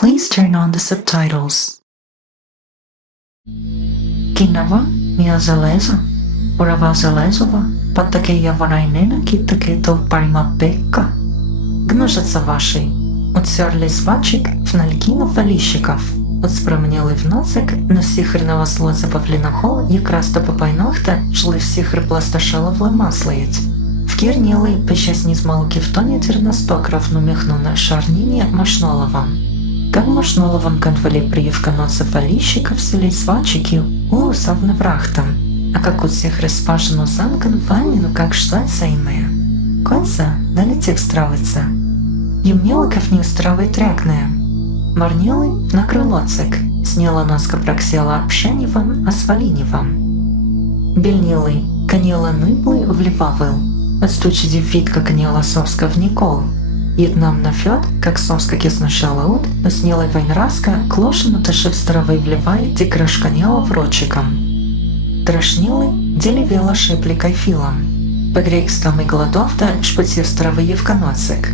Please turn on the subtitles. Kinava mia zalezo, urava залезова, паттаке я ванайнена киттаке товпарма пекка. Гножаться вашей, отсерли свачик в налькіно фаліщиков, отспромніли в ноцик, но сіхрного слоца павлінохол якраз то попайнохта, жли всіхр пласташаловле маслаєць. Вкірніли пещасні змалки в тоні терностокров numіхну на шарніні машноловам. Как машноловам конвали приевка ноца фаліщиков селей свачики улусавны врахтам, а как у всех распашено замкан ванину как штайца имея. Конца налетев стравиться. Юмнелыков не устравой трякная. Марнелы на крылоцик, сняла носка проксела пшеневым, а свалиневым. Бельнелы, конела ныблы вливавыл, отстучиди фитка конела совска в Никол. Еднам на фёд, как совска кисношала ут, но снялой вайнраска, клошину ташив старовой вливай, те крашканела врочиком. Трошнилы, делевела шипли кайфилом. Погрейк стамы голодовта, шпатив старовой евканоцик.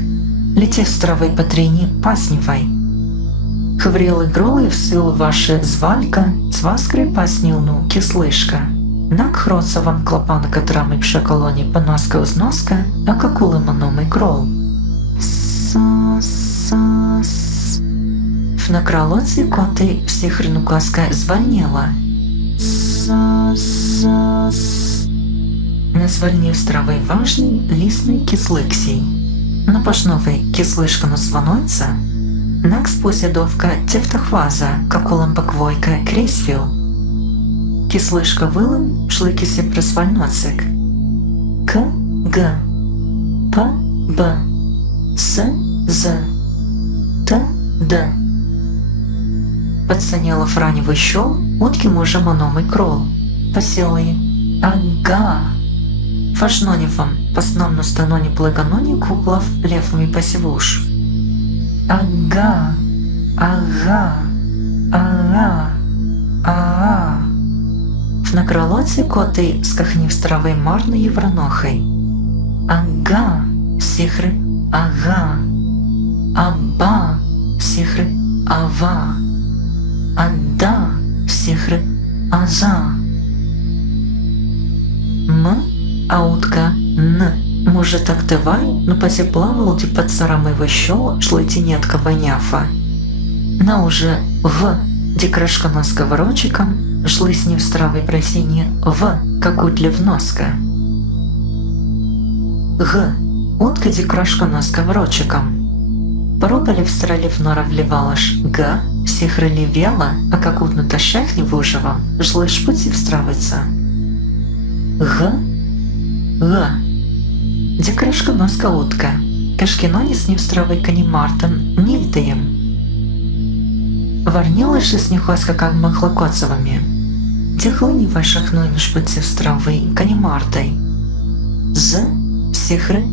Летев старовой потрени паснивай. Хврелы гролы в силу ваши звалька, цваскры паснилну кислышка. Нак хроцован клапан катрами пшеколони поноска узноска, а какулы маnomы грол. Сас. В накралоці коти всіхрну каска звальнела. Сас. Не звальнив стравий важний лісний кисликсій. На пашновий кислишка на сванойца. Нак спосідовка тефтахваза, какулам баквойка крейсвіл. Кислишка вилим шликися присвальноцик. К, Г, П, Б. С, З, Т, Д. Подсанела франевый щел, утки мужа маnomый крол. Поселые. Ага. Фашнонифом, по-сномну станоне плеганоне куклов левыми посевуш. Ага. Ага. Ага. Ага. В накралоці коти скахнів стравой марно євронохой. Ага. Сихры. Ага. Аба. Сихры. Ава. Ада. Сихры. Аза. М. Аутка. Н. Может, активай, но посеплавал ди под сарамывый щел шлытинетка воняфа. На уже в. Ди крышка носка ворочиком, шлы с ним стравой просини в. Какуть ли в носка. Г. Утка ди крашка носка врочиком. Порубали в страли в нора вливалаш г, сихрали вела, а как утнута шехни выживам, жлы шпути встравиться. Г. Г. Ди крашка носка утка. Кашкино не с ним стравой канимартом, нильтеем. Варнила же с нихоска как махлокоцевыми. Ди хлыни ваших ной шпути встравой канимартой. З. Сихры.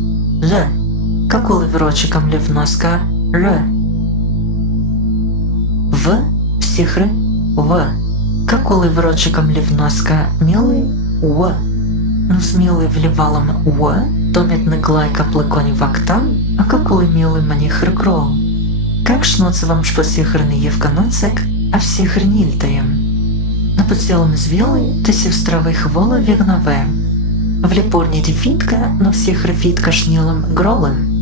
Л. Какулы врочиком ли в носка Р. В. Сихры. В. Какулы врочиком ли в носка милый У. Ну смелый вливалом У. Томит глайка плыкони вактан, а какулы милый манихр крол. Как шноцы вам шпасихрный евканоцек, а всех рнильтаем. На поцелом звелый, ты севстравый хвола вегнове. В лепурне дефитка, но всех рефитка шнилом гролем.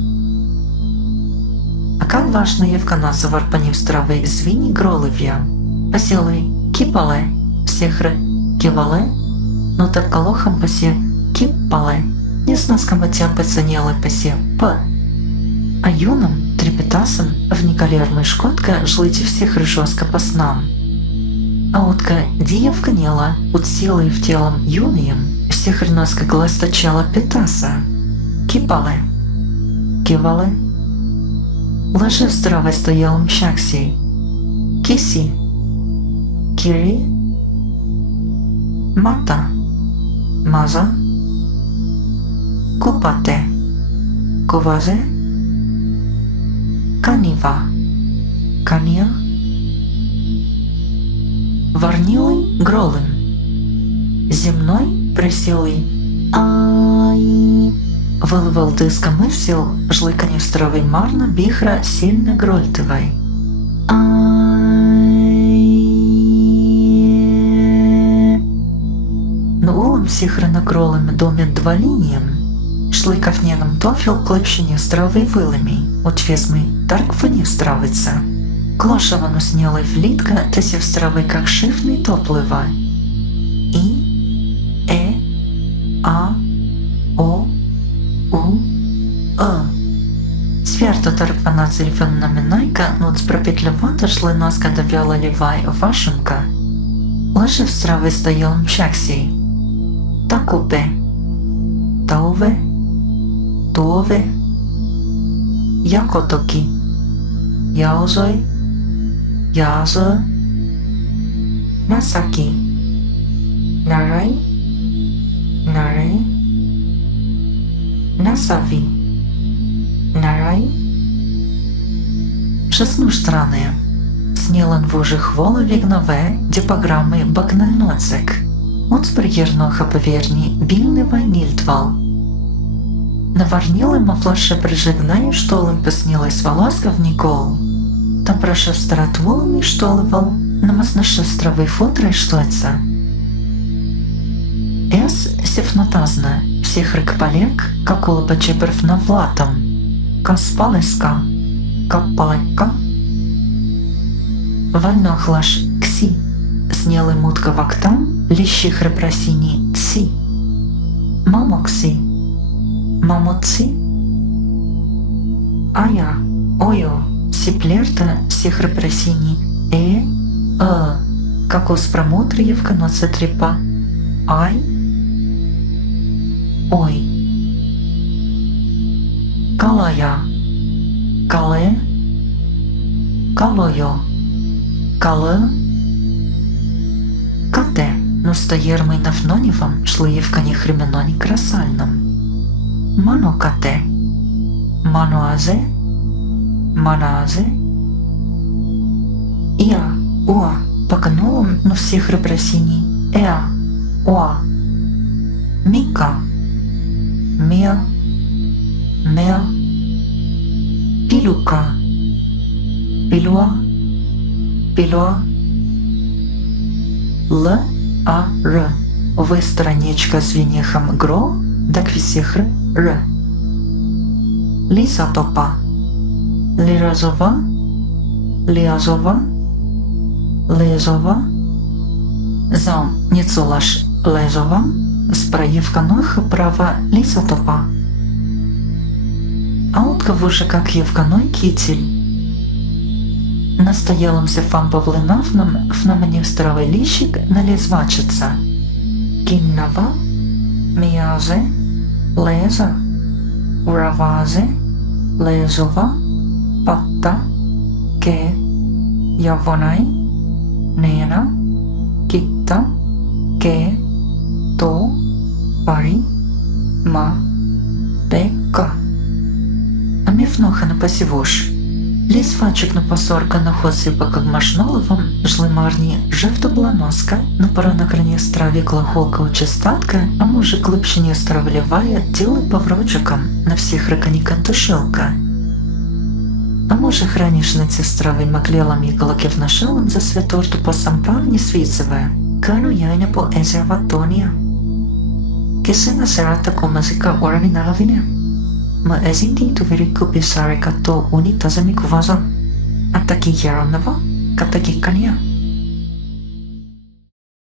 А как важно евканаса варпанив стравы звини гролывья? Поселы кипале, всех кивале, но так колохом посе кипале, не с носком отям пацанелы посе п. А юном, трепетасом, в николермой шкотка жлыти всех рыжоска по снам. А утка диевка нела, утсила и в телом юным, всех рыноска глаз точала петаса. Кипале. Кивале. Ложи в здравой стоялом шакси. Киси. Кири. Мата. Маза. Купате. Ковазе. Канива. Кания. Варнилый гролым. Земной преселый. Ай. Вылывал диском и всел, жлыканив стравой марно бихра сильно грольтывай. Ай. сихронокролим домін двалінієм, шли кафнєном тофіл клепщені стравий вилимі, отвізми таркфані стравиться. Клошавану сняли влітка та сів страви как шифний топлива. І, а, о, у, Свято тарпана цільфенна мінайка, ноц пропетлювата шли носка довяла лівай вашимка. Лише в страви стоял мшаксій. Такупе, тауве, туове, якотоки, яузой, язо, насаки, нарай, наре, насави, нарай. Шесну штраные. Снелан вожих вола вигнове дипограммы бакнальноцек. Он сприерноха поверни бильный вайнильдвал. Наварнилым флаше прижигнаю, штолым поснилась волоска в Никол. Там проша старотволами штолывал, намазна шестровый фотрой штоца. Эс сефнотазна, всех рыкполек, как улыбачебрв навлатом. Каспалеска, капалека. Вально хлаш кси, снялый мутка вактам, лещих репросини ци. Мамокси, мамоци. Ая, ойо, сиплерта, всех репросини как ус промотриевка ноца трепа. Ай, ой. Калая, кале, калойо, кале, кате, но стоермой нафнонивом шлыевкани хременони красальном. Мано кате, маноазе, маназе. Иа, уа, поканулом на всех репрессини, уа, мика, мия, меа, пилюка, пилуа, пилуа, р. В страничка с винехом гро, да квисехр р. Лисатопа, лиразова, лиазова, лезова. Зам ницулаш лезова, справивка ног права лисатопа. А утка выше как евканой китель. Настоялом сефам павлинавном в намане старовой лищик налезвачится. Киннава, миязе, леза, уравазе, лезова, патта, ке, явонай, нена, китта, ке, то, пари, ма, пека. А мифноха на посевош. Лис фачек на посорка на хосипа как машноловом, жлымарни жевто бланоска, на пора на кране страве клохолка участатка, а мужик лыпщине стравлевая, делай поврочеком, на всех раканикан тушилка. А може хранишь на ці страви маклелом и колокев нашелом за святорту по сампавни свицевая, кану яйня по эзерватония. Кесена серата комазика оравиналавине. Ма езинти туверику писаре като уни тазами куваза. А таки яронава, катаки каня.